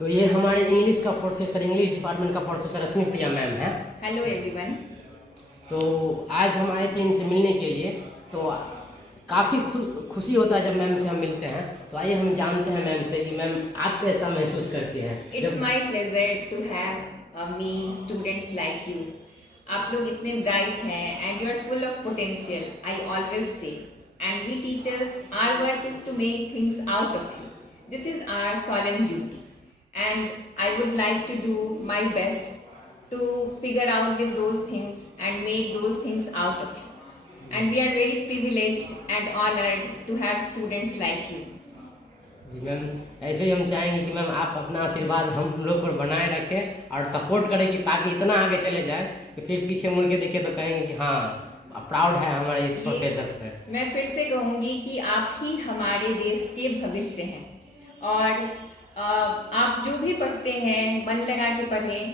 तो ये हमारे इंग्लिश का प्रोफेसर, इंग्लिश डिपार्टमेंट का प्रोफेसर रश्मि प्रिया मैम है। Hello everyone. तो आज हम आए थे इनसे मिलने के लिए। तो काफ़ी खुशी होता है जब मैम से हम मिलते हैं। तो आइए हम जानते हैं मैम से कि मैम आप कैसा महसूस करती हैं। It's my pleasure to have me students like you. आप लोग इतने ब्राइट हैं and you are full of potential, I always say. And we teachers, our work is to make things out of you. This is our solemn duty and I would like to do my best to figure out with those things and make those things out of you. And we are very privileged and honored to have students like you. जी ma'am, ऐसे ही हम चाहेंगे कि ma'am आप अपना आशीर्वाद हम लोग पर बनाए रखें और सपोर्ट करें कि ताकि इतना आगे चले जाए कि फिर पीछे मुड़ के देखें तो कहेंगे कि हाँ प्राउड है हमारे इस प्रोफेसर पर। मैं फिर से कहूँगी कि आप ही हमारे देश के भविष्य हैं और आप जो भी पढ़ते हैं मन लगा के पढ़ें।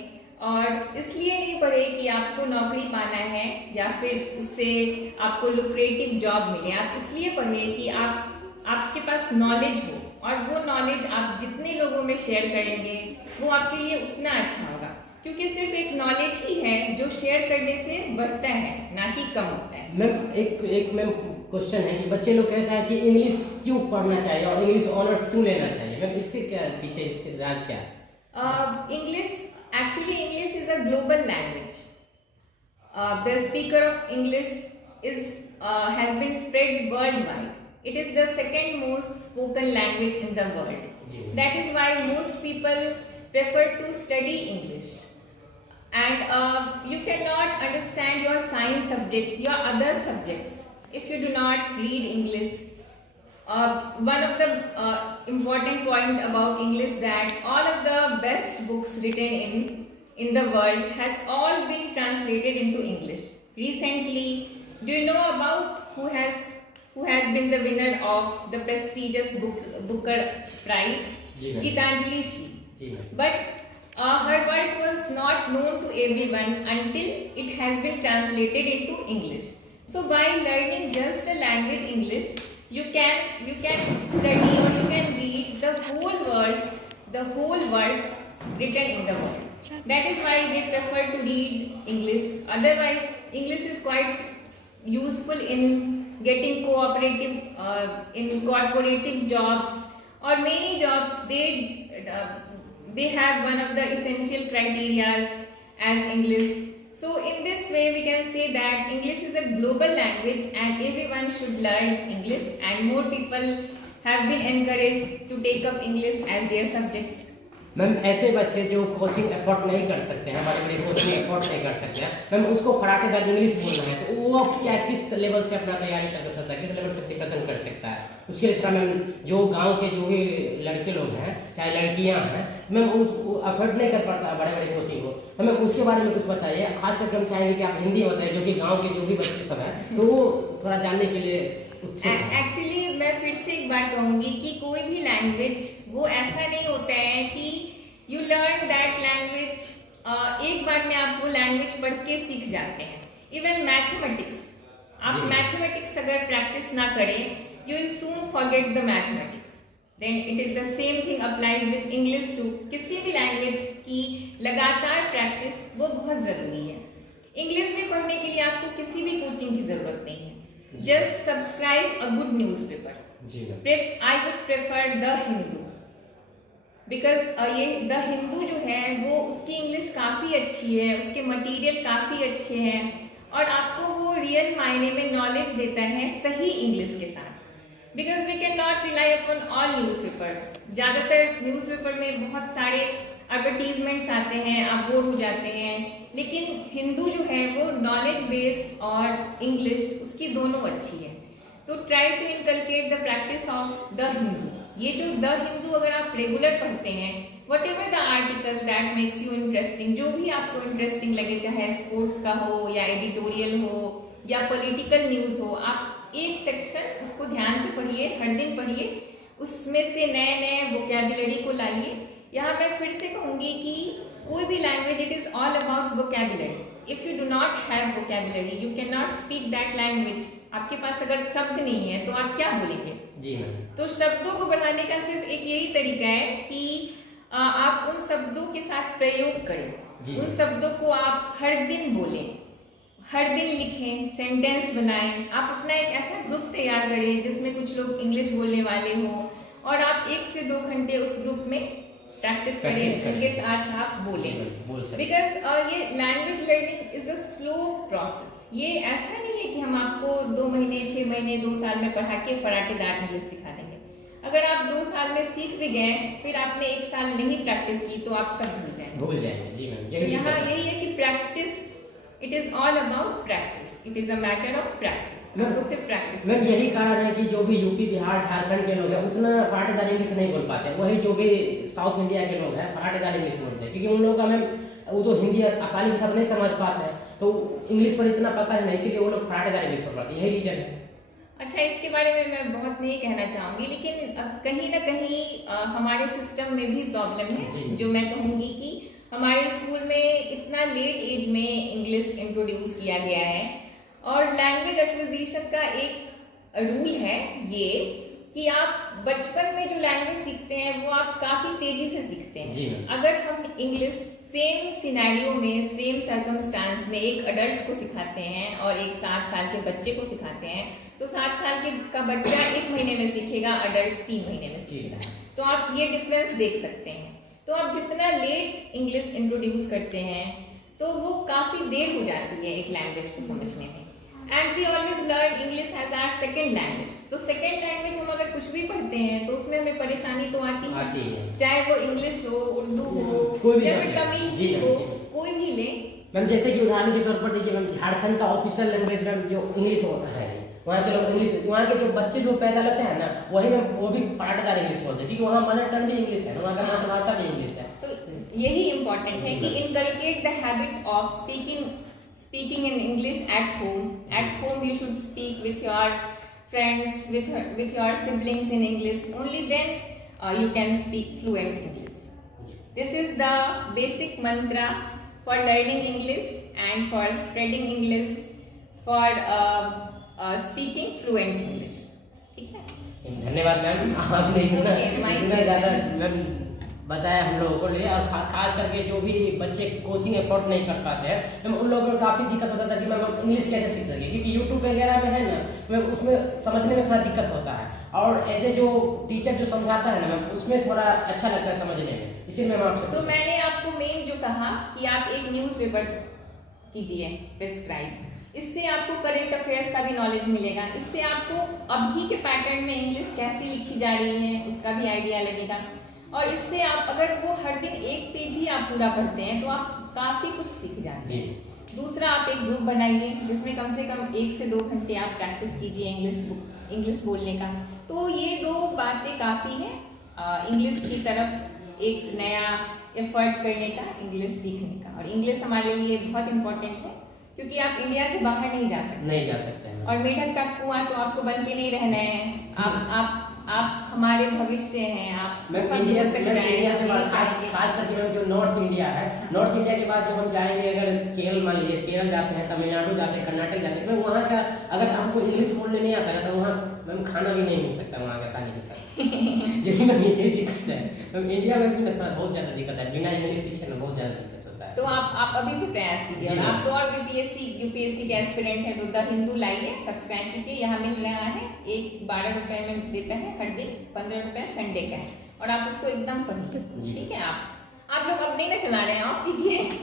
और इसलिए नहीं पढ़े कि आपको नौकरी पाना है या फिर उससे आपको लुक्रेटिव जॉब मिले। आप इसलिए पढ़े कि आपके पास नॉलेज हो और वो नॉलेज आप जितने लोगों में शेयर करेंगे वो आपके लिए उतना अच्छा होगा। क्योंकि सिर्फ एक नॉलेज ही है जो शेयर करने से बढ़ता है, ना कि कम होता है। मैम एक मैम क्वेश्चन है कि बच्चे लोग कहते हैं कि इंग्लिश क्यों पढ़ना चाहिए और इंग्लिश ऑनर्स क्यों लेना चाहिए। मैम इसके क्या पीछे इसके राज क्या है? English English is a global language. The speaker of English has been spread worldwide. It is the second most spoken language in the world. That is why most people prefer to study English. And you cannot understand your science subject, your other subjects, if you do not read English. One of the important point about English that all of the best books written in the world has all been translated into English. Recently, do you know about who has been the winner of the prestigious Booker Prize? Gitanjali Sri. But her work was not known to everyone until it has been translated into English. So by learning just a language English, you can study or you can read the whole works written in the world. That is why they prefer to read English. Otherwise, English is quite useful in getting in corporative jobs or many jobs. They have one of the essential criteria as English. So in this way we can say that English is a global language and everyone should learn English, and more people have been encouraged to take up English as their subjects. Ma'am ऐसे बच्चे जो coaching effort नहीं कर सकते हैं, बड़े बड़े coaching effort नहीं कर सकते हैं, मैम उसको फटाफट इंग्लिश बोलना है तो वो अब क्या किस लेवल से अपना तैयारी कर सकता है, किस लेवल से प्रिपरेशन कर सकता है? उसके लिए थोड़ा मैम जो गांव के जो भी लड़के लोग हैं चाहे लड़कियां हैं, मैम उनको अफोर्ड नहीं कर पाता बड़े बड़े कोचिंग को, तो मैम उसके बारे में कुछ बताइए। खास करके हम चाहेंगे कि आप हिंदी बताइए जो कि गाँव के जो भी बच्चे सब हैं तो वो थोड़ा जानने के लिए। एक्चुअली मैं फिर से एक बार कहूँगी कि कोई भी लैंग्वेज वो ऐसा नहीं होता है कि यू लर्न दैट लैंग्वेज एक बार में आप वो लैंग्वेज पढ़ के सीख जाते हैं। इवन मैथमेटिक्स, आप मैथमेटिक्स अगर प्रैक्टिस ना करें you will soon forget the mathematics. Then it is the same thing applies with English too. किसी भी लैंग्वेज की लगातार प्रैक्टिस वो बहुत ज़रूरी है। इंग्लिश में पढ़ने के लिए आपको किसी भी कोचिंग की ज़रूरत नहीं है। Just subscribe a good newspaper. I would prefer The Hindu because ये The Hindu जो है वो उसकी इंग्लिश काफ़ी अच्छी है, उसके मटेरियल काफ़ी अच्छे हैं और आपको वो रियल मायने में नॉलेज देता है सही इंग्लिश के साथ। Because we can not rely upon all newspaper. ज़्यादातर न्यूज़पेपर में बहुत सारे एडवर्टीजमेंट्स आते हैं, आप बोर हो जाते हैं। लेकिन हिंदू जो है वो नॉलेज बेस्ड और इंग्लिश उसकी दोनों अच्छी है। तो try to inculcate the practice of the Hindu. ये जो द हिंदू अगर आप रेगुलर पढ़ते हैं, whatever the article that makes you interesting, जो भी आपको इंटरेस्टिंग लगे, चाहे स्पोर्ट्स का हो या एडिटोरियल हो या पॉलिटिकल न्यूज़ हो, आप एक सेक्शन उसको ध्यान से पढ़िए, हर दिन पढ़िए, उसमें से नए नए वोकैबुलरी को लाइए। यहाँ मैं फिर से कहूँगी कि कोई भी language it is all about vocabulary. If you do not have vocabulary you can not speak that language. आपके पास अगर शब्द नहीं है तो आप क्या बोलेंगे? जी मैम। तो शब्दों को बढ़ाने का सिर्फ एक यही तरीका है कि आप उन शब्दों के साथ प्रयोग करें, जी। उन शब्दों को आप हर दिन बोलें, हर दिन लिखें, सेंटेंस बनाएं। आप अपना एक ऐसा ग्रुप तैयार करें जिसमें कुछ लोग इंग्लिश बोलने वाले हों और आप 1 से 2 घंटे उस ग्रुप में प्रैक्टिस करें, उनके साथ आप बोलें। बिकॉज ये language learning is a slow process. ये ऐसा नहीं है कि हम आपको 2 महीने, 6 महीने, 2 साल में पढ़ा के फराटेदार इंग्लिश सिखा देंगे। अगर आप 2 साल में सीख भी गए, फिर आपने 1 साल नहीं प्रैक्टिस की तो आप सब भूल जाएंगे। जी मैम, यहाँ यही है कि practice, it is all about practice, it is a matter of practice. आपको सिर्फ प्रैक्टिस। मैम यही कारण है कि जो भी यूपी, बिहार, झारखंड के लोग हैं उतना फराटेदार इंग्लिश नहीं बोल पाते। वही जो भी साउथ इंडिया के लोग हैं फराटेदार इंग्लिश बोलते हैं, क्योंकि उन लोगों का मैम वो तो हिंदी आसानी के साथ नहीं समझ पाते हैं, तो इंग्लिश पर इतना पकड़ है, इसीलिए वो लोग फराटेदार इंग्लिश बोल पाते हैं। यही रीजन है। अच्छा, इसके बारे में मैं बहुत नहीं कहना चाहूँगी, लेकिन कहीं ना कहीं हमारे सिस्टम में भी प्रॉब्लम है। जो मैं कहूँगी कि हमारे स्कूल में इतना लेट एज में इंग्लिश इंट्रोड्यूस किया गया है, और लैंग्वेज एक्विजिशन का एक रूल है ये कि आप बचपन में जो लैंग्वेज सीखते हैं वो आप काफ़ी तेज़ी से सीखते हैं। अगर हम इंग्लिश सेम सिनेरियो में, सेम सर्कमस्टांस में एक अडल्ट को सिखाते हैं और एक 7 साल के बच्चे को सिखाते हैं, तो 7 साल का बच्चा 1 महीने में सीखेगा, अडल्ट 3 महीने में सीखेगा। तो आप ये डिफरेंस देख सकते हैं। तो आप जितना लेट इंग्लिश इंट्रोड्यूस करते हैं तो वो काफ़ी देर हो जाती है एक लैंग्वेज को समझने में। And we always learn English as our second language. तो सेकेंड लैंग्वेज हम अगर कुछ भी पढ़ते हैं तो उसमें हमें परेशानी तो आती है, चाहे वो इंग्लिश हो, उर्दू हो या फिर तमिल हो, कोई भी ले। मैम जैसे कि उदाहरण के तौर पर देखिए मैम, झारखंड का ऑफिशियल लैंग्वेज मैम जो इंग्लिश होता है, वहाँ के लोग इंग्लिश, वहाँ के जो बच्चे जो पैदा होते हैं ना, वही में वो भी फराटेदार इंग्लिश बोलते हैं, क्योंकि वहाँ मदर टंग भी इंग्लिश है, वहाँ का मातृभाषा भी इंग्लिश है। तो यही इम्पोर्टेंट है कि inculcate the habit of speaking in English at home. At home you should speak with your friends, with your siblings in English. Only then you can speak fluent English. This is the basic mantra for learning English and for spreading English, for speaking fluent English. ठीक है? धन्यवाद ma'am, आपने इतना ज़्यादा ma'am बताया हम लोगों को लिए, और खास करके जो भी बच्चे कोचिंग एफोर्ड नहीं कर पाते हैं मैम, उन लोगों को काफ़ी दिक्कत होता था कि मैम हम इंग्लिश कैसे सीख सकें, क्योंकि यूट्यूब वगैरह में है ना मैम, उसमें समझने में थोड़ा दिक्कत होता है, और एज ए जो टीचर जो समझाता है ना मैम, उसमें थोड़ा अच्छा लगता है समझने में। इसीलिए मैम आपसे तो मैंने आपको मेन जो कहा कि आप एक न्यूज़पेपर कीजिए प्रिस्क्राइब, इससे आपको करंट अफेयर्स का भी नॉलेज मिलेगा, इससे आपको अभी के पैटर्न में इंग्लिश कैसे लिखी जा रही है उसका भी आइडिया लगेगा, और इससे आप अगर वो हर दिन 1 पेज ही आप पूरा पढ़ते हैं तो आप काफ़ी कुछ सीख जाते हैं। दूसरा, आप एक ग्रुप बनाइए जिसमें कम से कम 1 से 2 घंटे आप प्रैक्टिस कीजिए इंग्लिश बोलने का। तो ये 2 बातें काफ़ी हैं इंग्लिश की तरफ एक नया एफर्ट करने का, इंग्लिश सीखने का। और इंग्लिश हमारे लिए बहुत इम्पोर्टेंट है, क्योंकि आप इंडिया से बाहर नहीं जा सकते हैं। और मेढक का कुआं तो आपको बन के नहीं रहना है। आप हमारे भविष्य हैं। आप इंडिया से खास करके मैम जो नॉर्थ इंडिया है, नॉर्थ इंडिया के बाद जो हम जाएंगे, अगर केरल मान लीजिए, केरल जाते हैं, तमिलनाडु जाते हैं, कर्नाटक जाते हैं, मैम वहाँ का अगर हमको इंग्लिश बोलने नहीं आता है तो वहाँ मैम खाना भी नहीं मिल सकता वहाँ का आसानी के साथ। यही मैम यही दिक्कत है मैम, इंडिया में भी थोड़ा बहुत ज़्यादा दिक्कत है, बिना इंग्लिश सीखे ना बहुत ज़्यादा दिक्कत होता है। तो आप अभी से प्रयास कीजिए। आप तो और यूपीएससी के एस्पिरेंट हैं तो द हिंदू लाइए, सब्सक्राइब कीजिए। यहाँ मिल रहा है, एक 12 रुपए में देता है हर दिन, 15 रुपए संडे का है, और आप उसको एकदम पढ़िए। ठीक है? आप लोग अब नहीं ना चला रहे हैं,